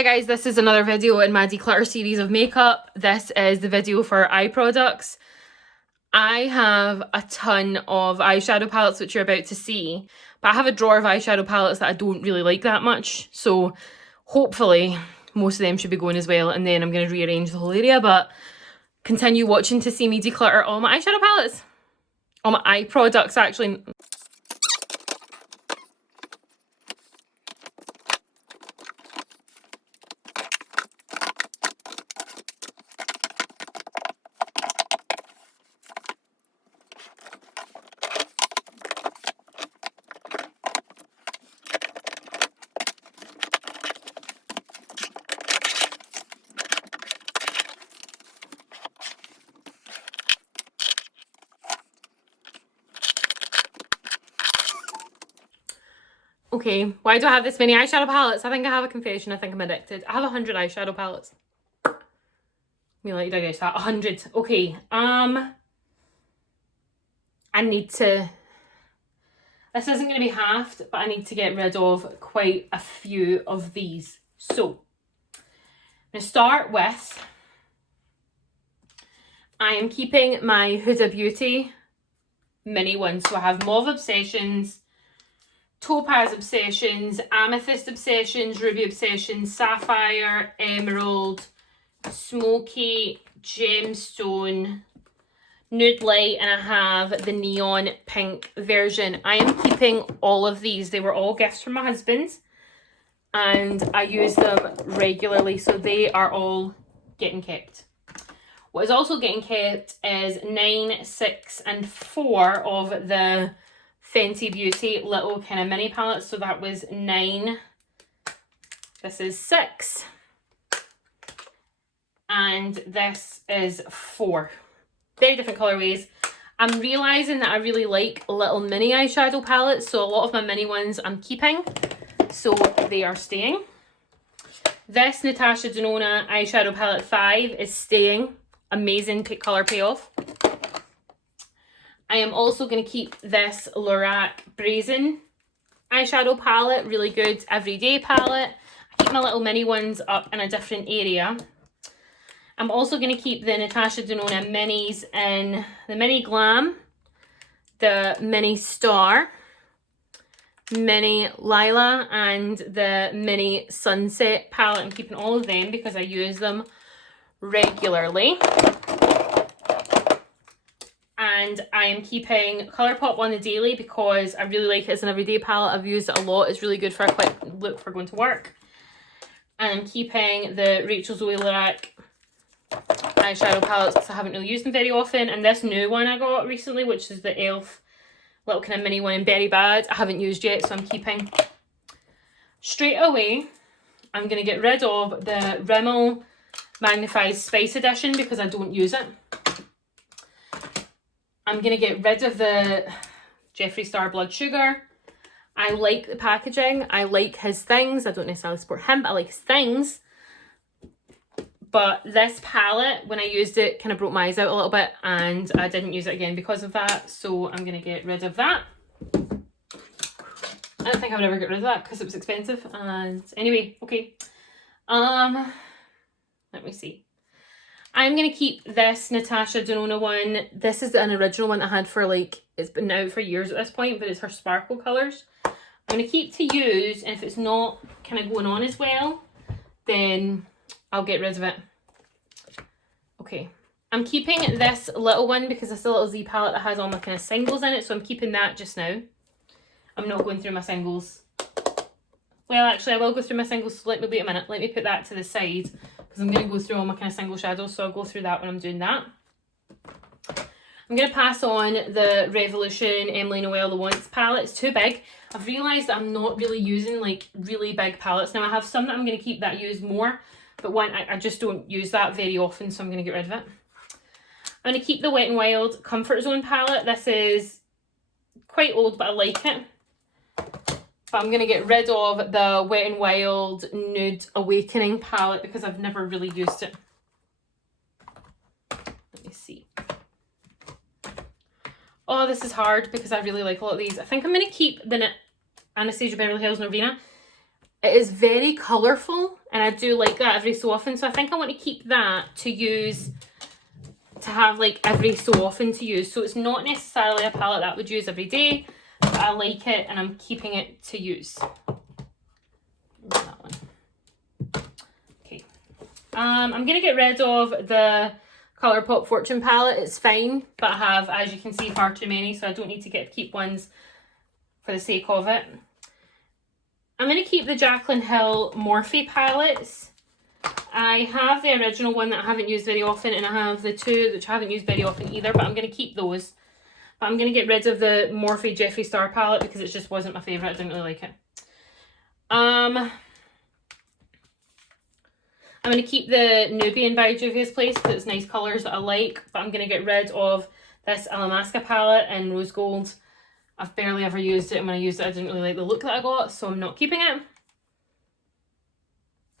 Hi guys, this is another video in my declutter series of makeup. This is the video for eye products. I have a ton of eyeshadow palettes which you're about to see, but I have a drawer of eyeshadow palettes that I don't really like that much, so hopefully most of them should be going as well, and then I'm going to rearrange the whole area, but continue watching to see me declutter all my eyeshadow palettes. All my eye products actually. Okay, why do I have this many eyeshadow palettes? I think I have a confession. I think I'm addicted. I have 100 eyeshadow palettes. Me like digest that. 100. Okay, I need to... This isn't going to be halved, but I need to get rid of quite a few of these. So, I'm going to start with... I am keeping my Huda Beauty mini ones. So I have Mauve Obsessions, Topaz Obsessions, Amethyst Obsessions, Ruby Obsessions, Sapphire, Emerald, Smoky, Gemstone, Nude Light, and I have the Neon Pink version. I am keeping all of these. They were all gifts from my husband and I use them regularly, so they are all getting kept. What is also getting kept is 9, 6 and 4 of the Fenty Beauty little kind of mini palettes. So that was 9, this is 6, and this is 4. Very different colourways. I'm realising that I really like little mini eyeshadow palettes, so a lot of my mini ones I'm keeping, so they are staying. This Natasha Denona eyeshadow palette 5 is staying. Amazing colour payoff. I am also going to keep this Lorac Brazen eyeshadow palette, really good everyday palette. I keep my little mini ones up in a different area. I'm also going to keep the Natasha Denona minis in the Mini Glam, the Mini Star, Mini Lila, and the Mini Sunset palette. I'm keeping all of them because I use them regularly. And I am keeping Colourpop on the daily because I really like it as an everyday palette. I've used it a lot. It's really good for a quick look for going to work. And I'm keeping the Rachel Zoe Lorac eyeshadow palettes because I haven't really used them very often. And this new one I got recently, which is the e.l.f. little kind of mini one in Berry Bad, I haven't used yet, so I'm keeping. Straight away, I'm going to get rid of the Rimmel Magnified Spice Edition because I don't use it. I'm going to get rid of the Jeffree Star Blood Sugar. I like the packaging. I like his things. I don't necessarily support him, but I like his things. But this palette, when I used it, kind of broke my eyes out a little bit, and I didn't use it again because of that. So I'm going to get rid of that. I don't think I would ever get rid of that because it was expensive. And anyway, okay. Let me see. I'm going to keep this Natasha Denona one. This is an original one I had for like, it's been out for years at this point, but it's her sparkle colours. I'm going to keep to use, and if it's not kind of going on as well, then I'll get rid of it. Okay. I'm keeping this little one because it's a little Z palette that has all my kind of singles in it, so I'm keeping that just now. I'm not going through my singles. Well, actually, I will go through my singles, so let me wait a minute. Let me put that to the side, because I'm going to go through all my kind of single shadows, so I'll go through that when I'm doing that. I'm going to pass on the Revolution Emily Noel The Once palette. It's too big. I've realised that I'm not really using like really big palettes. Now I have some that I'm going to keep that I use more, but one I just don't use that very often, so I'm going to get rid of it. I'm going to keep the Wet n Wild Comfort Zone palette. This is quite old, but I like it. But I'm going to get rid of the Wet n Wild Nude Awakening palette because I've never really used it. Let me see. Oh, this is hard because I really like a lot of these. I think I'm going to keep the Anastasia Beverly Hills Novena. It is very colourful And I do like that every so often. So I think I want to keep that to use, to have like every so often to use. So it's not necessarily a palette that I would use every day, but I like it and I'm keeping it to use. That one. Okay. I'm going to get rid of the Colourpop Fortune palette. It's fine, but I have, as you can see, far too many, so I don't need to keep ones for the sake of it. I'm going to keep the Jaclyn Hill Morphe palettes. I have the original one that I haven't used very often, and I have the two which I haven't used very often either, but I'm going to keep those. But I'm going to get rid of the Morphe Jeffree Star palette because it just wasn't my favourite. I didn't really like it. I'm going to keep the Nubian by Juvia's Place because it's nice colours that I like, but I'm going to get rid of this Alamasca palette in Rose Gold. I've barely ever used it, and when I used it I didn't really like the look that I got, so I'm not keeping it.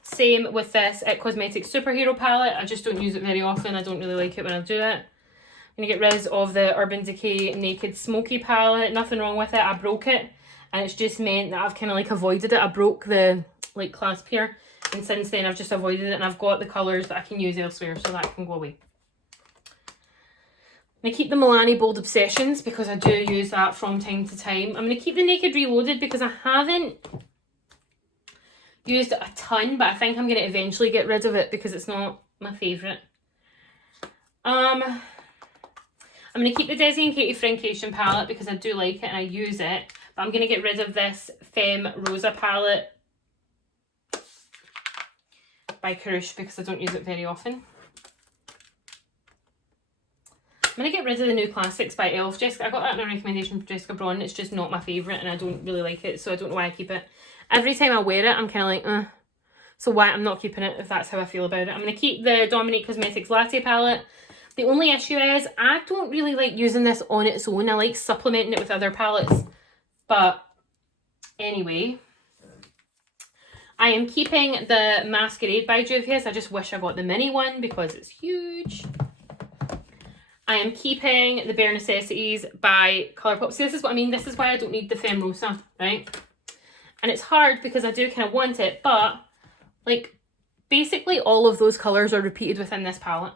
Same with this It Cosmetics Superhero palette. I just don't use it very often. I don't really like it when I do it. I'm going to get rid of the Urban Decay Naked Smoky palette. Nothing wrong with it. I broke it, and it's just meant that I've kind of like avoided it. I broke the like clasp here, and since then I've just avoided it, and I've got the colours that I can use elsewhere, so that can go away. I'm going to keep the Milani Bold Obsessions because I do use that from time to time. I'm going to keep the Naked Reloaded because I haven't used it a ton, but I think I'm going to eventually get rid of it because it's not my favourite. I'm going to keep the Desi and Katie Francation palette because I do like it and I use it, but I'm going to get rid of this Femme Rosa palette by Karush because I don't use it very often. I'm going to get rid of the New Classics by e.l.f. Jessica. I got that in a recommendation from Jessica Braun. It's just not my favourite and I don't really like it, so I don't know why I keep it. Every time I wear it, I'm kind of like, so why I'm not keeping it if that's how I feel about it. I'm going to keep the Dominique Cosmetics Latte palette. The only issue is I don't really like using this on its own. I like supplementing it with other palettes. But anyway, I am keeping the Masquerade by Juvia's. I just wish I got the mini one because it's huge. I am keeping the Bare Necessities by Colourpop. So this is what I mean. This is why I don't need the Femme Rosa, right? And it's hard because I do kind of want it, but like basically all of those colours are repeated within this palette.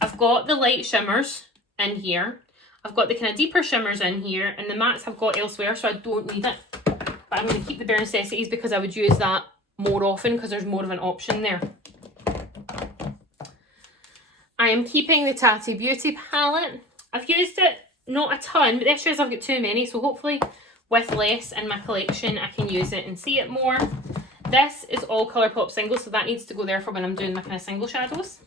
I've got the light shimmers in here. I've got the kind of deeper shimmers in here, and the mattes I've got elsewhere, so I don't need it. But I'm going to keep the Bare Necessities because I would use that more often because there's more of an option there. I am keeping the Tatty Beauty palette. I've used it not a ton, but the issue is I've got too many, so hopefully with less in my collection I can use it and see it more. This is all Colourpop singles, so that needs to go there for when I'm doing my kind of single shadows.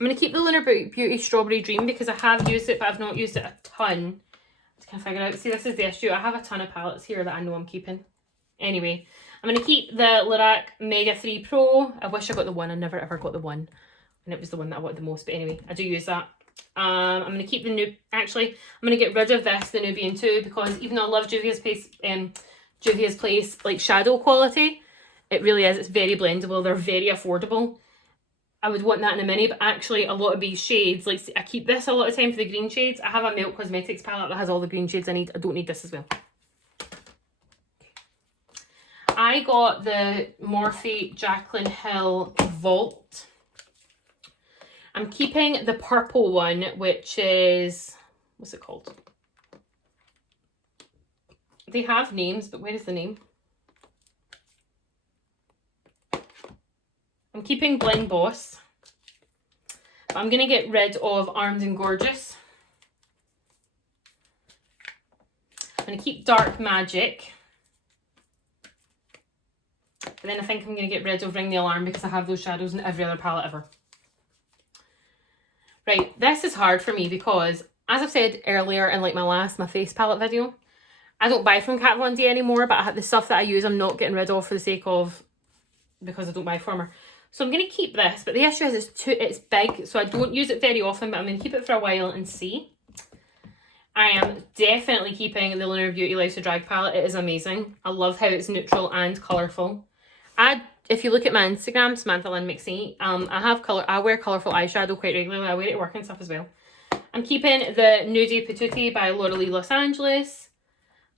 I'm going to keep the Lunar Beauty Strawberry Dream because I have used it, but I've not used it a ton. Just kind of figure out. See, this is the issue. I have a ton of palettes here that I know I'm keeping. Anyway, I'm going to keep the Lorac Mega 3 Pro. I wish I got the one. I never ever got the one. And it was the one that I wanted the most. But anyway, I do use that. I'm going to keep the new... Actually, I'm going to get rid of this, the Nubian 2, because even though I love Juvia's Place like shadow quality, it really is. It's very blendable. They're very affordable. I would want that in a mini, but actually a lot of these shades, like I keep this a lot of time for the green shades. I have a Melt Cosmetics palette that has all the green shades I need. I don't need this as well. I got the Morphe Jaclyn Hill Vault. I'm keeping the purple one, which is, what's it called? They have names, but where is the name? I'm keeping Blend Boss. But I'm going to get rid of Armed and Gorgeous. I'm going to keep Dark Magic. But then I think I'm going to get rid of Ring the Alarm because I have those shadows in every other palette ever. Right, this is hard for me because, as I've said earlier in like my face palette video, I don't buy from Kat Von D anymore, but the stuff that I use I'm not getting rid of for the sake of, because I don't buy from her. So I'm going to keep this, but the issue is it's big, so I don't use it very often, but I'm going to keep it for a while and see. I am definitely keeping the Lunar Beauty Life's a Drag palette. It is amazing. I love how it's neutral and colourful. If you look at my Instagram, Samantha Lynn McSee, I wear colourful eyeshadow quite regularly. I wear it at work and stuff as well. I'm keeping the Nudie Patootie by Laura Lee Los Angeles.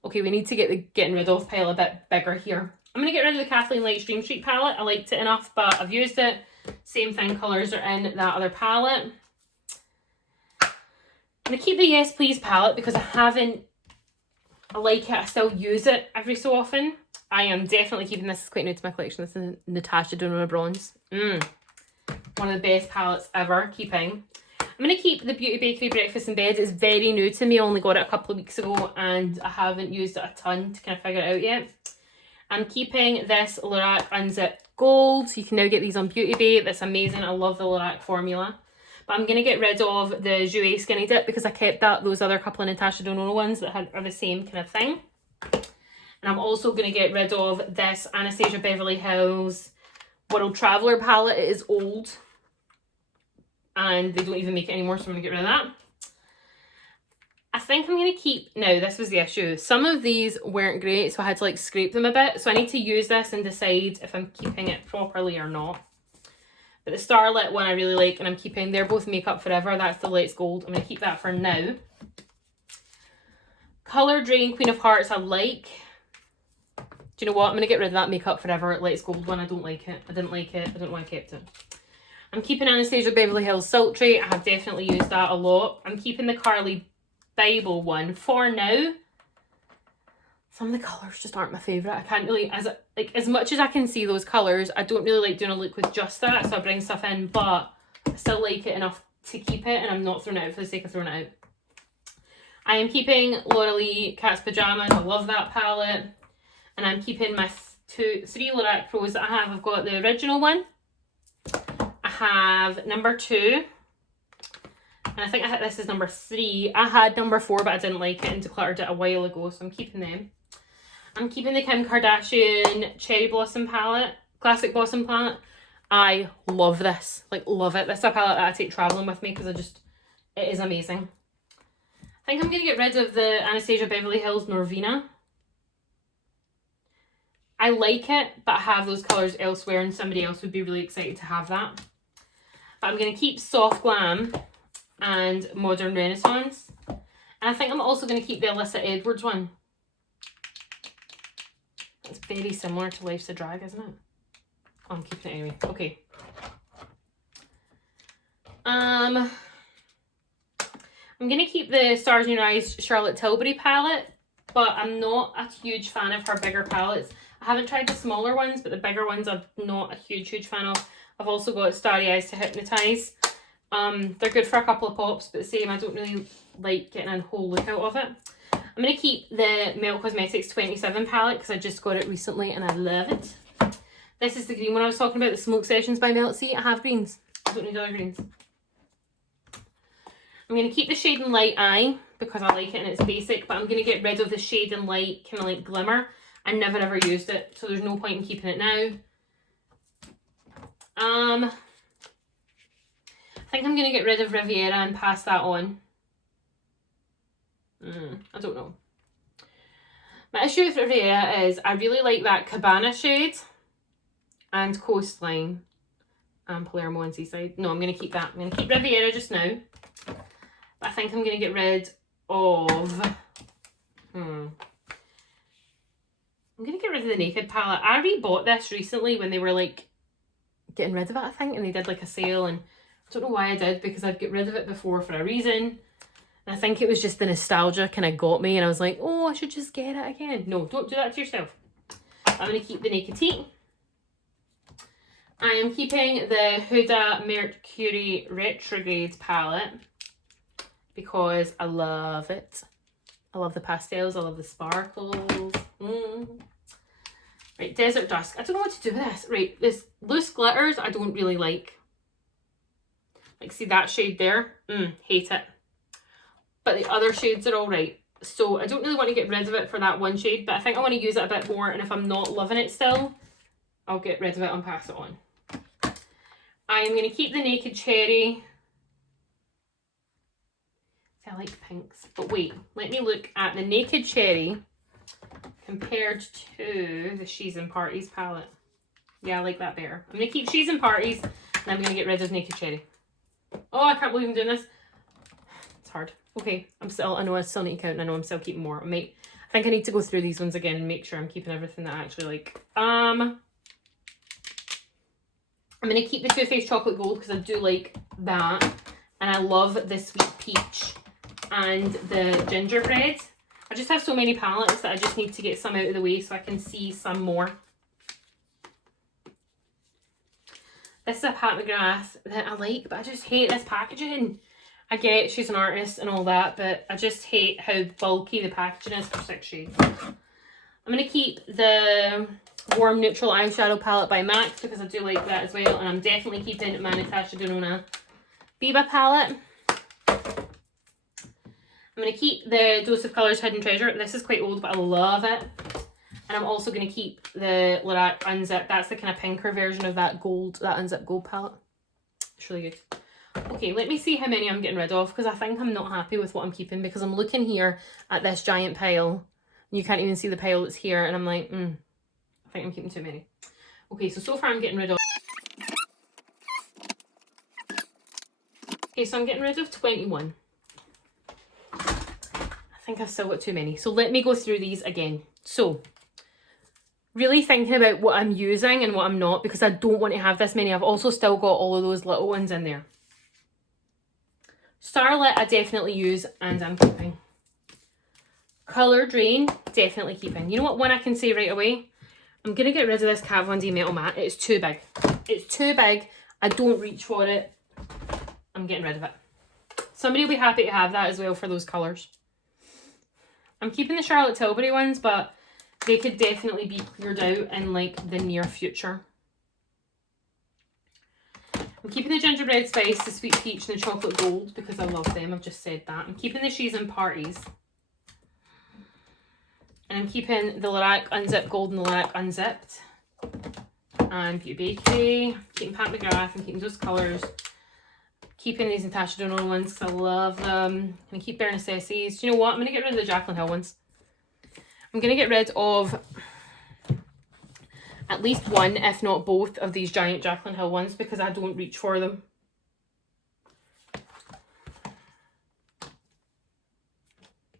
Okay, we need to get the getting rid of pile a bit bigger here. I'm going to get rid of the Kathleen Light Stream Street palette. I liked it enough, but I've used it. Same thing, colours are in that other palette. I'm going to keep the Yes Please palette because I like it. I still use it every so often. I am definitely keeping this. It's quite new to my collection. This is Natasha Denona Bronze. One of the best palettes ever. Keeping. I'm going to keep the Beauty Bakery Breakfast in Bed. It's very new to me. I only got it a couple of weeks ago and I haven't used it a ton to kind of figure it out yet. I'm keeping this Lorac Unzip Gold. You can now get these on Beauty Bay. That's amazing. I love the Lorac formula. But I'm going to get rid of the Jouer Skinny Dip because I kept those other couple of Natasha Denona ones that are the same kind of thing. And I'm also going to get rid of this Anastasia Beverly Hills World Traveller palette. It is old. And they don't even make it anymore, so I'm going to get rid of that. I think I'm going to keep... Now, this was the issue. Some of these weren't great, so I had to like scrape them a bit. So I need to use this and decide if I'm keeping it properly or not. But the Starlit one I really like, and I'm keeping... They're both Makeup Forever. That's the Let's Gold. I'm going to keep that for now. Colour Drain Queen of Hearts I like. Do you know what? I'm going to get rid of that Makeup Forever Let's Gold one. I don't like it. I didn't like it. I don't know why I kept it. I'm keeping Anastasia Beverly Hills Sultry. I have definitely used that a lot. I'm keeping the Carly Bible one for now. Some of the colours just aren't my favourite. I can't really, as much as I can see those colours, I don't really like doing a look with just that, so I bring stuff in, but I still like it enough to keep it, and I'm not throwing it out for the sake of throwing it out. I am keeping Laura Lee Cat's Pyjamas. I love that palette. And I'm keeping my three Lorac Pros that I have. I've got the original one. I have number 2. And I think this is number 3. I had number 4, but I didn't like it and decluttered it a while ago, so I'm keeping them. I'm keeping the Kim Kardashian Cherry Blossom palette, Classic Blossom palette. I love this. Like, love it. This is a palette that I take travelling with me because it is amazing. I think I'm going to get rid of the Anastasia Beverly Hills Novena. I like it, but I have those colours elsewhere and somebody else would be really excited to have that. But I'm going to keep Soft Glam and Modern Renaissance. And I think I'm also going to keep the Alyssa Edwards one. It's very similar to Life's a Drag, isn't it? Oh, I'm keeping it anyway. Okay. I'm going to keep the Stars in Your Eyes Charlotte Tilbury palette, but I'm not a huge fan of her bigger palettes. I haven't tried the smaller ones, but the bigger ones I'm not a huge fan of. I've also got Starry Eyes to Hypnotise. They're good for a couple of pops, but the same, I don't really like getting a whole look out of it. I'm going to keep the Melt Cosmetics 27 palette because I just got it recently and I love it. This is the green one I was talking about, the Smoke Sessions by Melt. See, I have greens. I don't need other greens. I'm going to keep the Shade and Light Eye because I like it and it's basic, but I'm going to get rid of the Shade and Light kind of like Glimmer. I never ever used it, so there's no point in keeping it now. I think I'm going to get rid of Riviera and pass that on. I don't know. My issue with Riviera is I really like that Cabana shade and Coastline and Palermo and Seaside. No, I'm going to keep that. I'm going to keep Riviera just now. But I think I'm going to get rid of... I'm going to get rid of the Naked palette. I rebought this recently when they were like getting rid of it, I think, and they did like a sale, and I don't know why I did because I'd get rid of it before for a reason. And I think it was just the nostalgia kind of got me and I was like, oh, I should just get it again. No, don't do that to yourself. I'm going to keep the Naked Tea. I am keeping the Huda Mercury Retrograde palette because I love it. I love the pastels. I love the sparkles. Right, Desert Dusk. I don't know what to do with this. Right, this loose glitters I don't really like. Like, see that shade there? Hate it. But the other shades are all right. So I don't really want to get rid of it for that one shade, but I think I want to use it a bit more, and if I'm not loving it still, I'll get rid of it and pass it on. I'm going to keep the Naked Cherry. See, I like pinks. But wait, let me look at the Naked Cherry compared to the She's in Parties palette. Yeah, I like that better. I'm going to keep She's in Parties, and I'm going to get rid of Naked Cherry. Oh, I can't believe I'm doing this. It's hard. Okay, I know I still need to count, and I know I'm still keeping more. I think I need to go through these ones again and make sure I'm keeping everything that I actually like. I'm going to keep the Too Faced Chocolate Gold because I do like that. And I love the Sweet Peach and the Gingerbread. I just have so many palettes that I just need to get some out of the way so I can see some more. This is a Pat McGrath that I like, but I just hate this packaging. I get she's an artist and all that, but I just hate how bulky the packaging is for 6 shades. I'm going to keep the Warm Neutral Eyeshadow Palette by MAC because I do like that as well. And I'm definitely keeping my Anastasia Denona Biba palette. I'm going to keep the Dose of Colours Hidden Treasure. This is quite old, but I love it. And I'm also going to keep the Lorac Unzip. That's the kind of pinker version of that gold, that Unzip Gold palette. It's really good. Okay, let me see how many I'm getting rid of because I think I'm not happy with what I'm keeping because I'm looking here at this giant pile. You can't even see the pile that's here and I'm like, I think I'm keeping too many. Okay, so far I'm getting rid of... Okay, so I'm getting rid of 21. I think I've still got too many. So let me go through these again. So, really thinking about what I'm using and what I'm not because I don't want to have this many. I've also still got all of those little ones in there. Starlit I definitely use and I'm keeping. Colour Drain, definitely keeping. You know what one I can say right away? I'm going to get rid of this Kat Von D Metal Matte. It's too big. It's too big. I don't reach for it. I'm getting rid of it. Somebody will be happy to have that as well for those colours. I'm keeping the Charlotte Tilbury ones, but they could definitely be cleared out in like the near future. I'm keeping the Gingerbread Spice, the Sweet Peach and the Chocolate Gold because I love them. I've just said that. I'm keeping the She's and Parties. And I'm keeping the Lorac Unzipped Gold and the Lorac Unzipped. And Beauty Bakery. Keeping Pat McGrath and keeping those colours. Keeping these Natasha Denona ones because I love them. And keep Bare Necessities. Do you know what? I'm going to get rid of the Jaclyn Hill ones. I'm going to get rid of at least one, if not both, of these giant Jaclyn Hill ones because I don't reach for them.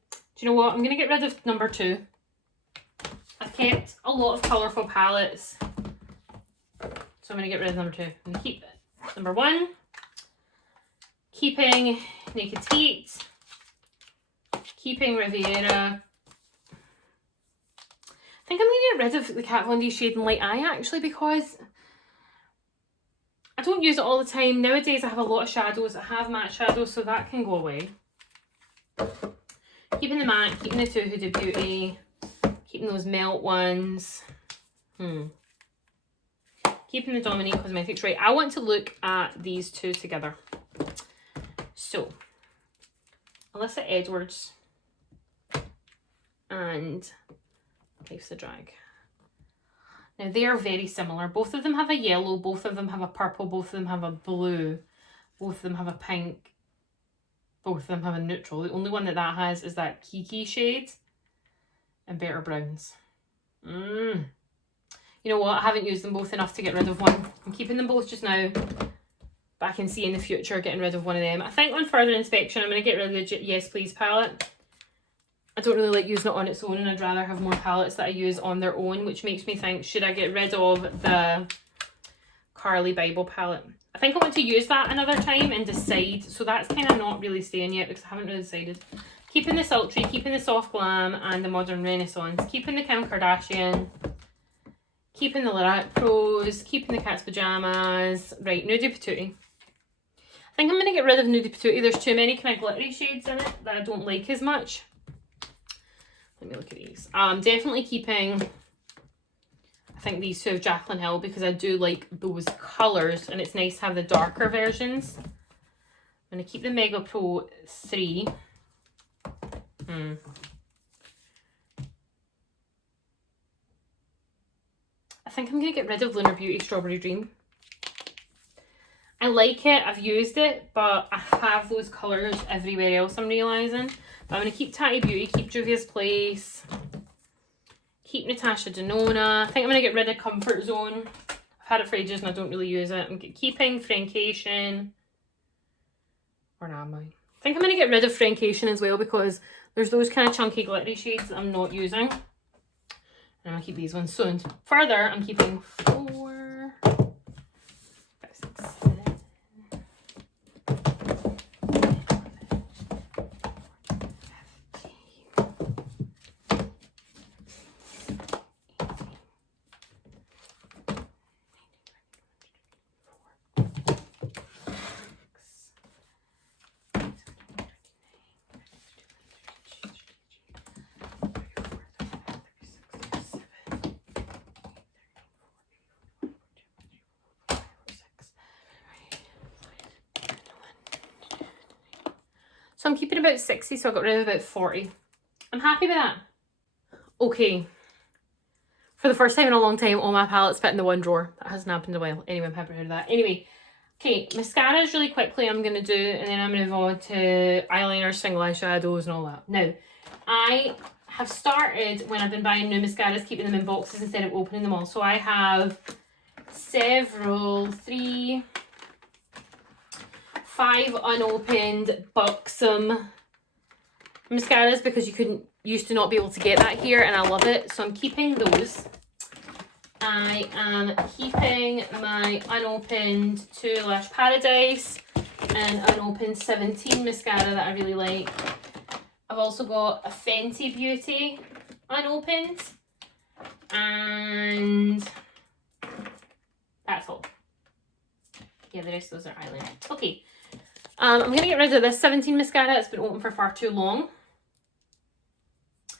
Do you know what? I'm going to get rid of number 2. I've kept a lot of colourful palettes. So I'm going to get rid of number 2. I'm going to keep number 1. Keeping Naked Heat. Keeping Riviera. I think I'm going to get rid of the Kat Von D Shade and Light Eye actually because I don't use it all the time. Nowadays I have a lot of shadows. I have matte shadows so that can go away. Keeping the matte, keeping the 2 Huda Beauty, keeping those melt ones. Keeping the Dominique Cosmetics. Right, I want to look at these 2 together. So, Alyssa Edwards and Life's a Drag. Now they are very similar. Both of them have a yellow, both of them have a purple, both of them have a blue, both of them have a pink, both of them have a neutral. The only one that has is that Kiki shade and Better Browns. You know what? I haven't used them both enough to get rid of one. I'm keeping them both just now, but I can see in the future getting rid of one of them. I think on further inspection I'm going to get rid of the Yes Please palette. I don't really like using it on its own and I'd rather have more palettes that I use on their own, which makes me think, should I get rid of the Carly Bible palette? I think I want to use that another time and decide, so that's kind of not really staying yet because I haven't really decided. Keeping the Sultry, keeping the Soft Glam and the Modern Renaissance, keeping the Kim Kardashian, keeping the Lorac Pros, keeping the Cat's Pajamas. Right, Nudie Patootie. I think I'm going to get rid of Nudie Patootie. There's too many kind of glittery shades in it that I don't like as much. Let me look at these. I'm definitely keeping, I think, these 2 of Jaclyn Hill because I do like those colours and it's nice to have the darker versions. I'm going to keep the Mega Pro 3. I think I'm going to get rid of Lunar Beauty Strawberry Dream. I like it, I've used it, but I have those colours everywhere else I'm realising. But I'm going to keep Tatty Beauty, keep Juvia's Place, keep Natasha Denona. I think I'm going to get rid of Comfort Zone. I've had it for ages and I don't really use it. I'm keeping Frankation. Where am I? I think I'm going to get rid of Frankation as well because There's those kind of chunky glittery shades that I'm not using. And I'll keep these ones soon. Further, I'm keeping 4, 5, 6, 7, So I'm keeping about 60, so I got rid of about 40. I'm happy with that. Okay. For the first time in a long time, all my palettes fit in the one drawer. That hasn't happened in a while. Anyway, I'm happy with that. Anyway, okay, mascaras really quickly I'm going to do, and then I'm going to move on to eyeliners, single eyeshadows and all that. Now, I have started, when I've been buying new mascaras, keeping them in boxes instead of opening them all. So I have several, 3, 5 unopened buxom mascaras because you used to not be able to get that here, and I love it. So I'm keeping those. I am keeping my unopened 2 Lash Paradise and unopened 17 mascara that I really like. I've also got a Fenty Beauty unopened, and that's all. Yeah, the rest of those are eyeliner. Okay, I'm going to get rid of this 17 mascara. It's been open for far too long.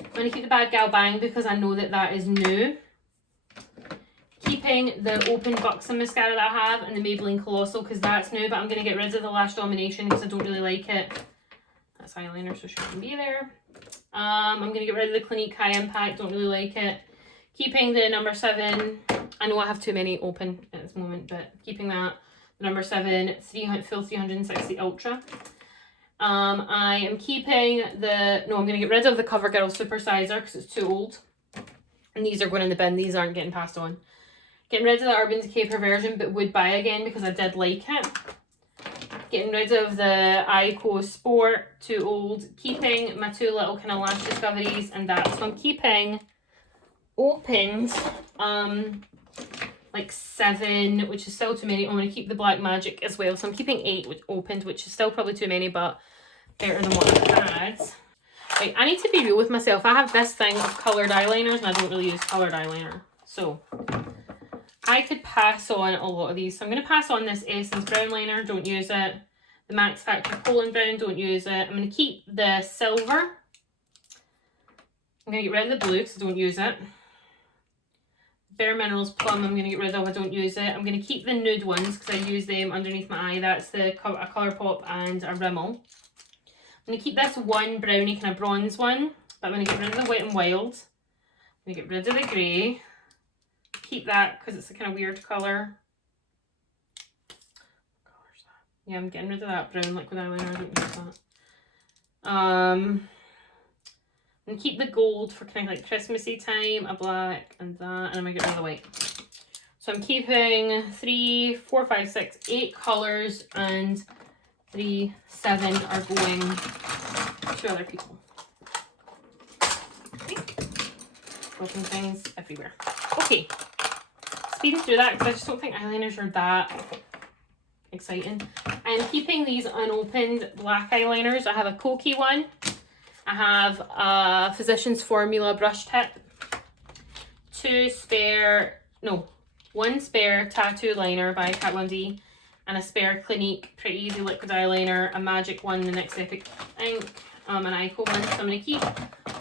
I'm going to keep the Bad Gal Bang because I know that that is new. Keeping the open buxom mascara that I have and the Maybelline Colossal because that's new, but I'm going to get rid of the Lash Domination because I don't really like it. That's eyeliner, so she can be there. I'm going to get rid of the Clinique High Impact, don't really like it. Keeping the number 7, I know I have too many open at this moment, but keeping that. The number 7 full 360 Ultra. I am keeping I'm going to get rid of the CoverGirl Supersizer because it's too old. And these are going in the bin, these aren't getting passed on. Getting rid of the Urban Decay Perversion, but would buy again because I did like it. Getting rid of the Ico Sport, too old. Keeping my 2 little kind of Lash Discoveries and that. So I'm keeping opened, like 7, which is still too many. I'm going to keep the Black Magic as well. So I'm keeping 8 which opened, which is still probably too many, but better than what I had. Right, I need to be real with myself. I have this thing of coloured eyeliners and I don't really use coloured eyeliner. So I could pass on a lot of these. So I'm going to pass on this Essence Brown Liner. Don't use it. The Max Factor Poland Brown. Don't use it. I'm going to keep the silver. I'm going to get rid of the blue because I don't use it. Bare Minerals Plum I'm going to get rid of. I don't use it. I'm going to keep the nude ones because I use them underneath my eye. That's a Colourpop and a Rimmel. I'm going to keep this one brownie kind of bronze one. But I'm going to get rid of the Wet n Wild. I'm going to get rid of the grey. Keep that because it's a kind of weird colour. What colour is that? Yeah, I'm getting rid of that brown liquid eyeliner. I don't use that. I'm going to keep the gold for kind of like Christmassy time, a black and that, and I'm going to get rid of the white. So I'm keeping 3, 4, 5, 6, 8 colours, and 3, 7 are going to other people. Okay. Broken things everywhere. Okay. Speeding through that because I just don't think eyeliners are that exciting. I'm keeping these unopened black eyeliners. I have a Koki one. I have a Physicians Formula brush tip. 1 spare tattoo liner by Kat Von D, and a spare Clinique Pretty Easy liquid eyeliner, a magic one, the Next Epic ink, an Ico one. So I'm going to keep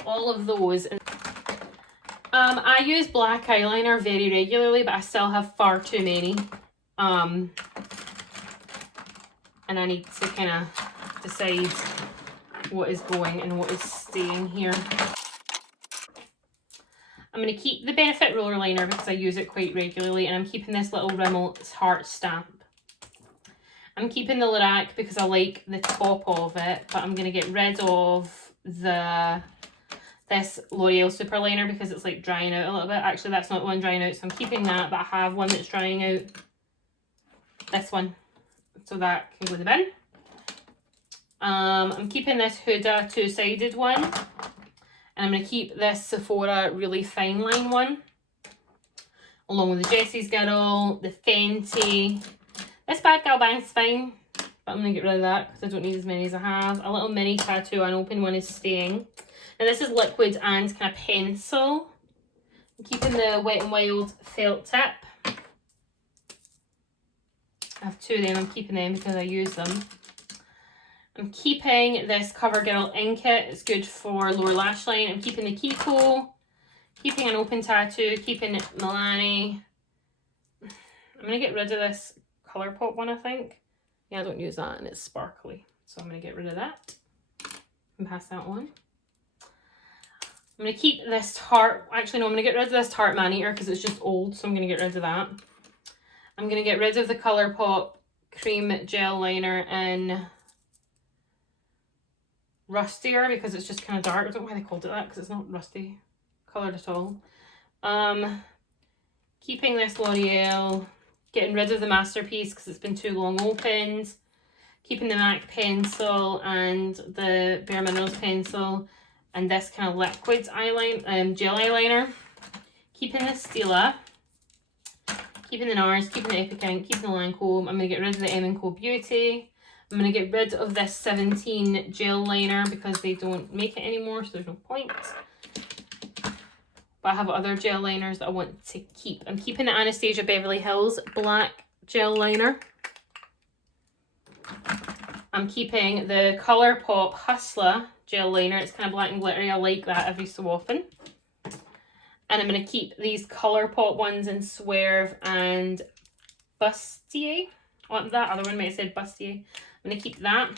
all of those. I use black eyeliner very regularly, but I still have far too many. And I need to kind of decide what is going and what is staying here. I'm going to keep the Benefit Roller Liner because I use it quite regularly, and I'm keeping this little Rimmel heart stamp. I'm keeping the Lorac because I like the top of it, but I'm going to get rid of this L'Oreal Super Liner because it's like drying out a little bit. Actually, that's not the one drying out, so I'm keeping that, but I have one that's drying out. This one. So that can go in the bin. I'm keeping this Huda two-sided one. And I'm going to keep this Sephora really fine line one. Along with the Jessie's Girl, the Fenty. This Bad Gal Bang's fine. But I'm going to get rid of that because I don't need as many as I have. A little mini tattoo, an open one is staying. Now this is liquid and kind of pencil. I'm keeping the Wet n Wild felt tip. I have two of them. I'm keeping them because I use them. I'm keeping this CoverGirl ink kit. It's good for lower lash line. I'm keeping the Kiko. Keeping an open tattoo. Keeping Milani. I'm going to get rid of this Colourpop one, I think. Yeah, I don't use that and it's sparkly. So I'm going to get rid of that. And pass that on. I'm going to keep this Tarte. Actually, no, I'm going to get rid of this Tarte Man-Eater because it's just old. So I'm going to get rid of that. I'm going to get rid of the Colourpop Cream Gel Liner in Rustier because it's just kind of dark. I don't know why they called it that because it's not rusty coloured at all. Keeping this L'Oreal. Getting rid of the Masterpiece because it's been too long opened. Keeping the MAC pencil and the Bare Minerals pencil. And this kind of liquid eyeliner, gel eyeliner. Keeping the Stila. Keeping the NARS, keeping the Epic Ink, keeping the Lancome. I'm going to get rid of the M&Co Beauty. I'm going to get rid of this 17 gel liner because they don't make it anymore, so there's no point. But I have other gel liners that I want to keep. I'm keeping the Anastasia Beverly Hills black gel liner. I'm keeping the Colourpop Hustler gel liner. It's kind of black and glittery. I like that every so often. And I'm going to keep these Colourpop ones in Swerve and Bustier. Oh, that other one might have said Bustier. I'm going to keep that.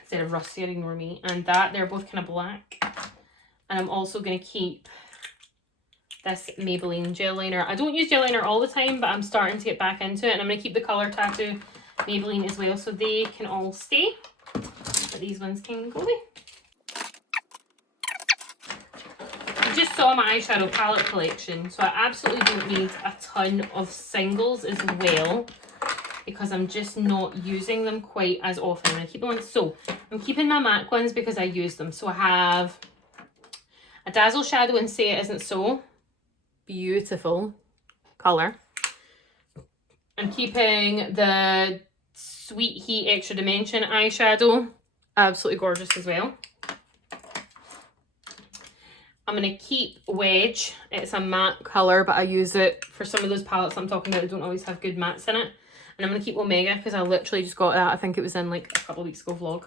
Instead of Rustier, ignore me. And that, they're both kind of black. And I'm also going to keep this Maybelline gel liner. I don't use gel liner all the time, but I'm starting to get back into it. And I'm going to keep the Colour Tattoo Maybelline as well, so they can all stay. But these ones can go away. I just saw my eyeshadow palette collection, so I absolutely don't need a ton of singles as well because I'm just not using them quite as often. I'm going to keep them on. So I'm keeping my MAC ones because I use them. So I have a Dazzle Shadow in Say It Isn't So. Beautiful colour. I'm keeping the Sweet Heat Extra Dimension eyeshadow. Absolutely gorgeous as well. I'm going to keep Wedge. It's a matte colour, but I use it for some of those palettes I'm talking about that don't always have good mattes in it. And I'm going to keep Omega because I literally just got that. I think it was in like a couple of weeks ago vlog.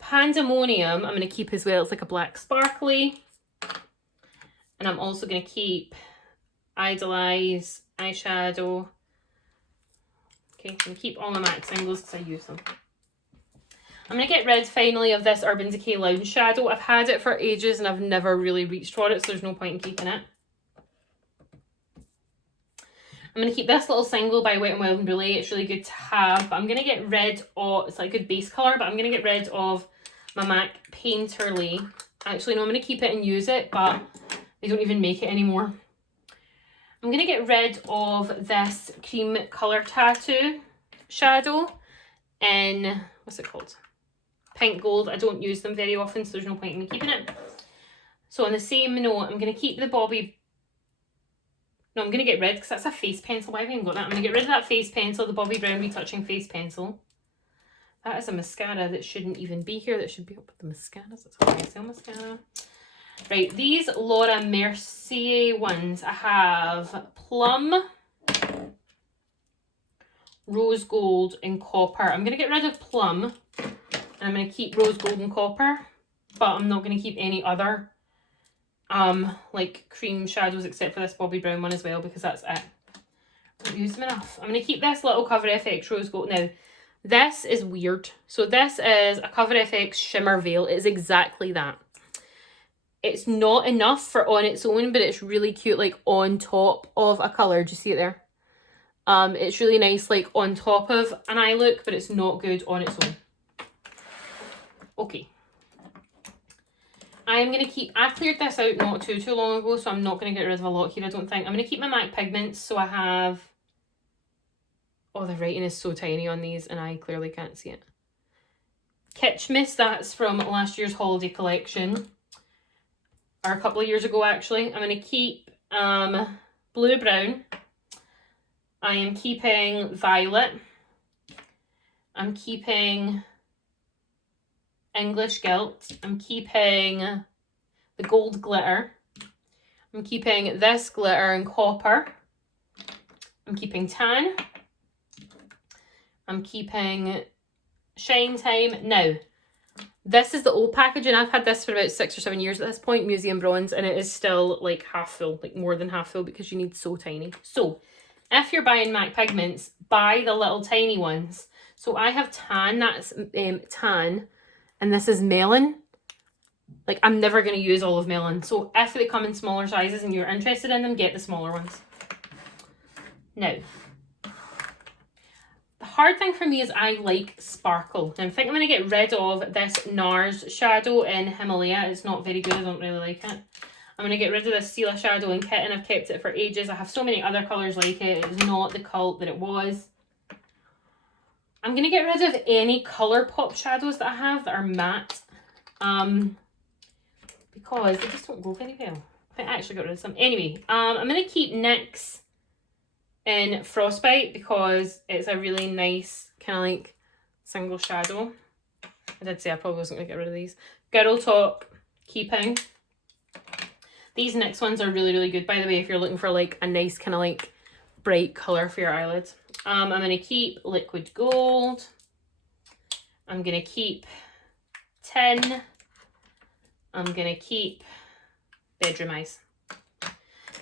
Pandemonium, I'm going to keep as well. It's like a black sparkly. And I'm also going to keep Idolize eyeshadow. Okay, I'm going to keep all my MAC singles because I use them. I'm going to get rid finally of this Urban Decay Lounge Shadow. I've had it for ages and I've never really reached for it, so there's no point in keeping it. I'm going to keep this little single by Wet n Wild and Brûlée. It's really good to have, but I'm going to get rid of, it's like a good base colour, but I'm going to get rid of my MAC Painterly. Actually, no, I'm going to keep it and use it, but they don't even make it anymore. I'm going to get rid of this Cream Colour Tattoo shadow in, what's it called? Pink Gold. I don't use them very often, so there's no point in me keeping it. So on the same note, I'm going to keep the Bobbi... No, I'm going to get rid, because that's a face pencil. Why have I even got that? I'm going to get rid of that face pencil, the Bobbi Brown Retouching face pencil. That is a mascara that shouldn't even be here. That should be up with the mascaras. That's how I sell mascara. Right, these Laura Mercier ones. I have Plum, Rose Gold, and Copper. I'm going to get rid of Plum. And I'm going to keep Rose Gold and Copper. But I'm not going to keep any other like cream shadows except for this Bobbi Brown one as well, because that's it. I don't use them enough. I'm going to keep this little Cover FX Rose Gold. Now, this is weird. So this is a Cover FX Shimmer Veil. It's exactly that. It's not enough for on its own, but it's really cute, like on top of a colour. Do you see it there? It's really nice, like on top of an eye look, but it's not good on its own. Okay. I'm going to keep, I cleared this out not too long ago, so I'm not going to get rid of a lot here, I don't think. I'm going to keep my MAC Pigments, so I have Oh, the writing is so tiny on these and I clearly can't see it. Kitschmas, that's from last year's holiday collection. Or a couple of years ago, actually. I'm going to keep Blue Brown. I am keeping Violet. I'm keeping English Gilt. I'm keeping the Gold Glitter. I'm keeping this glitter in Copper. I'm keeping Tan. I'm keeping Shine Time. Now, this is the old packaging. I've had this for about 6 or 7 years at this point, Museum Bronze, and it is still like half full, like more than half full, because you need so tiny. So, if you're buying MAC Pigments, buy the little tiny ones. So I have Tan, that's Tan, and this is Melon. Like, I'm never going to use all of Melon. So if they come in smaller sizes and you're interested in them, get the smaller ones. Now, the hard thing for me is I like sparkle. And I think I'm going to get rid of this NARS shadow in Himalaya. It's not very good. I don't really like it. I'm going to get rid of this Stila shadow in Kitten. I've kept it for ages. I have so many other colours like it. It was not the cult that it was. I'm going to get rid of any Colourpop shadows that I have that are matte. Because they just don't go very well. I actually got rid of some. Anyway, I'm going to keep NYX in Frostbite because it's a really nice kind of like single shadow. I did say I probably wasn't going to get rid of these. Girl Top, keeping. These NYX ones are really, really good, by the way, if you're looking for like a nice kind of like bright colour for your eyelids. I'm going to keep Liquid Gold. I'm going to keep Tin. I'm going to keep Bedroom Eyes.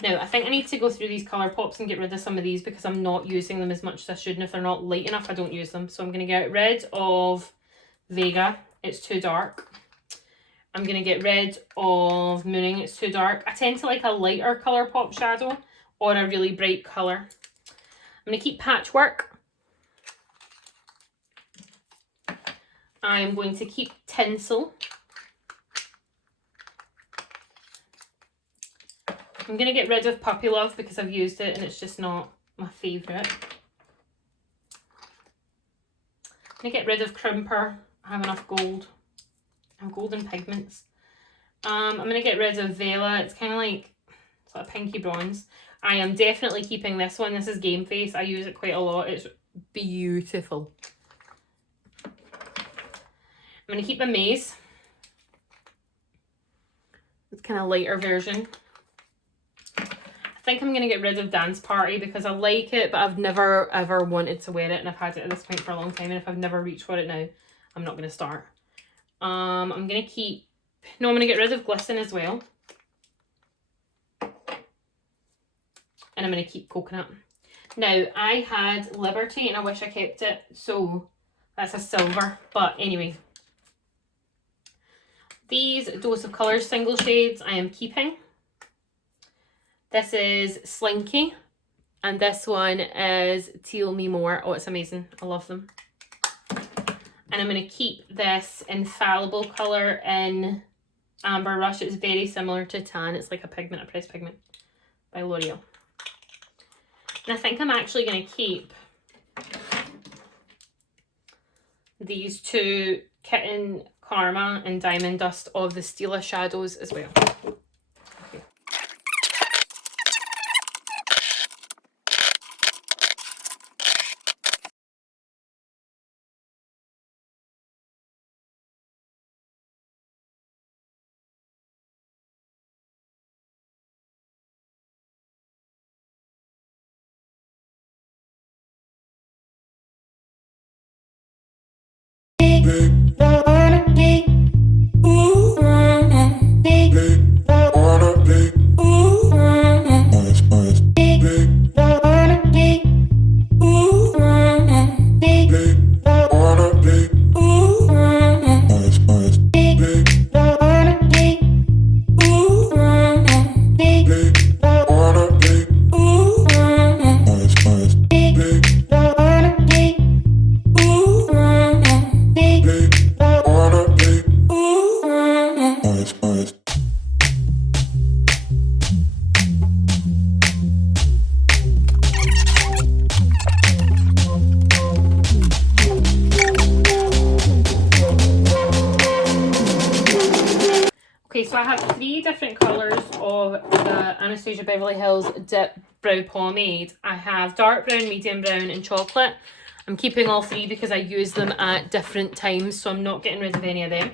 Now, I think I need to go through these Colourpops and get rid of some of these because I'm not using them as much as I should. And if they're not light enough, I don't use them. So I'm going to get rid of Vega. It's too dark. I'm going to get rid of Mooning. It's too dark. I tend to like a lighter Colourpop shadow or a really bright colour. I'm going to keep Patchwork. I'm going to keep Tinsel. I'm going to get rid of Puppy Love because I've used it and it's just not my favourite. I'm going to get rid of Crimper. I have enough gold. I have golden pigments. I'm going to get rid of Vela. It's kind of like sort of pinky bronze. I am definitely keeping this one. This is Game Face. I use it quite a lot. It's beautiful. I'm going to keep Amaze. It's kind of lighter version. I think I'm going to get rid of Dance Party because I like it, but I've never ever wanted to wear it, and I've had it at this point for a long time, and if I've never reached for it now, I'm not going to start. I'm going to keep... No, I'm going to get rid of Glisten as well. And I'm going to keep Coconut. Now, I had Liberty, and I wish I kept it, so that's a silver. But anyway, these Dose of Colours single shades I am keeping. This is Slinky, and this one is Teal Me More. Oh, it's amazing. I love them. And I'm going to keep this Infallible colour in Amber Rush. It's very similar to Tan. It's like a pigment, a pressed pigment by L'Oreal. And I think I'm actually going to keep these two Kitten Karma and Diamond Dust of the Stila shadows as well. I have 3 different colours of the Anastasia Beverly Hills Dip Brow Pomade. I have dark brown, medium brown and chocolate. I'm keeping all 3 because I use them at different times, so I'm not getting rid of any of them.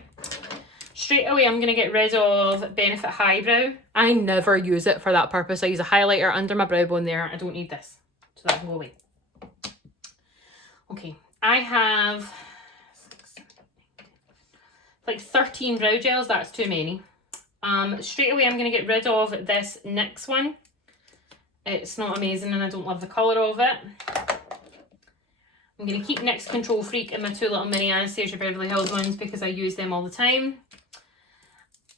Straight away, I'm going to get rid of Benefit Highbrow. I never use it for that purpose. I use a highlighter under my brow bone there. I don't need this, so that can go away. Okay, I have like 13 brow gels. That's too many. Straight away, I'm going to get rid of this NYX one. It's not amazing and I don't love the colour of it. I'm going to keep NYX Control Freak in my 2 little mini Anastasia Beverly Hills ones because I use them all the time.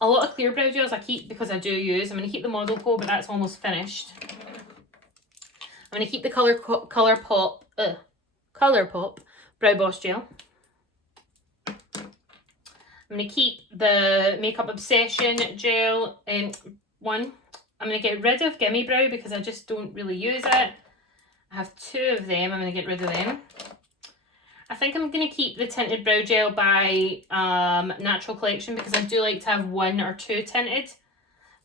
A lot of clear brow gels I keep because I do use. I'm going to keep the Model Co, but that's almost finished. I'm going to keep the Colourpop Brow Boss Gel. I'm going to keep the Makeup Obsession Gel one. I'm going to get rid of Gimme Brow because I just don't really use it. I have 2 of them. I'm going to get rid of them. I think I'm going to keep the Tinted Brow Gel by Natural Collection because I do like to have 1 or 2 tinted.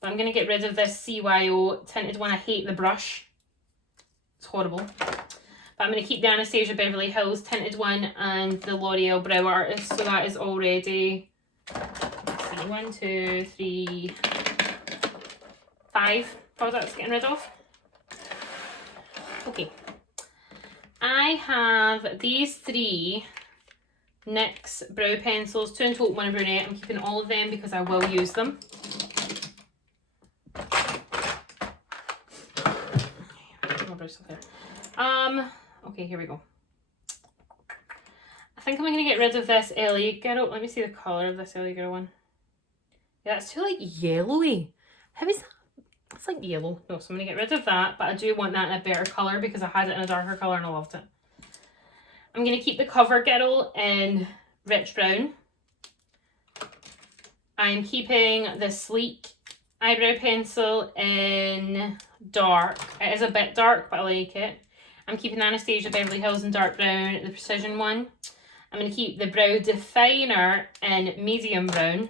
But I'm going to get rid of this CYO tinted one. I hate the brush. It's horrible. But I'm going to keep the Anastasia Beverly Hills tinted one and the L'Oreal Brow Artist. So that is already, let's see, 1, 2, 3, 5 products getting rid of. Okay, I have these 3 NYX brow pencils, 2 in taupe, 1 in brunette. I'm keeping all of them because I will use them. Okay, here we go. I think I'm going to get rid of this LA Girl. Let me see the colour of this LA Girl one. Yeah, it's too like yellowy. How is that? It's like yellow. No, so I'm going to get rid of that, but I do want that in a better colour because I had it in a darker colour and I loved it. I'm going to keep the CoverGirl in Rich Brown. I'm keeping the Sleek eyebrow pencil in dark. It is a bit dark, but I like it. I'm keeping Anastasia Beverly Hills in dark brown, the Precision one. I'm going to keep the Brow Definer in medium brown.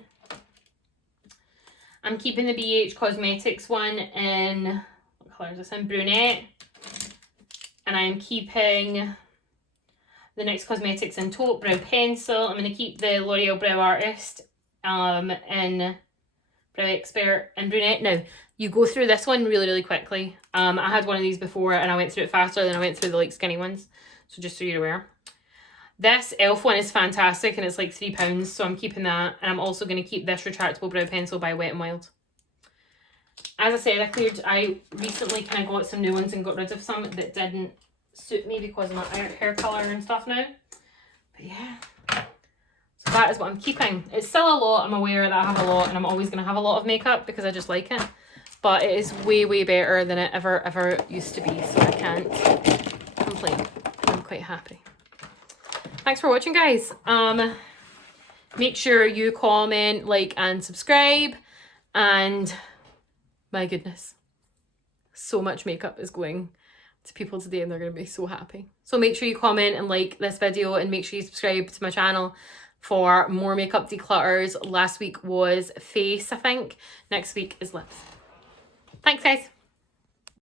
I'm keeping the BH Cosmetics one in, what colour is this in? Brunette. And I'm keeping the NYX Cosmetics in Taupe Brow Pencil. I'm going to keep the L'Oreal Brow Artist in Brow Expert in Brunette. Now, you go through this one really, really quickly. I had one of these before and I went through it faster than I went through the like skinny ones. So just so you're aware. This e.l.f. one is fantastic and it's like £3, so I'm keeping that. And I'm also going to keep this Retractable Brow Pencil by Wet n Wild. As I said, I recently kind of got some new ones and got rid of some that didn't suit me because of my hair colour and stuff now. But yeah, so that is what I'm keeping. It's still a lot. I'm aware that I have a lot and I'm always going to have a lot of makeup because I just like it. But it is way, way better than it ever used to be, so I can't complain. I'm quite happy. Thanks for watching, guys. Make sure you comment, like, and subscribe. And my goodness, so much makeup is going to people today and they're going to be so happy. So make sure you comment and like this video and make sure you subscribe to my channel for more makeup declutters. Last week was face, I think. Next week is lips. Thanks, guys.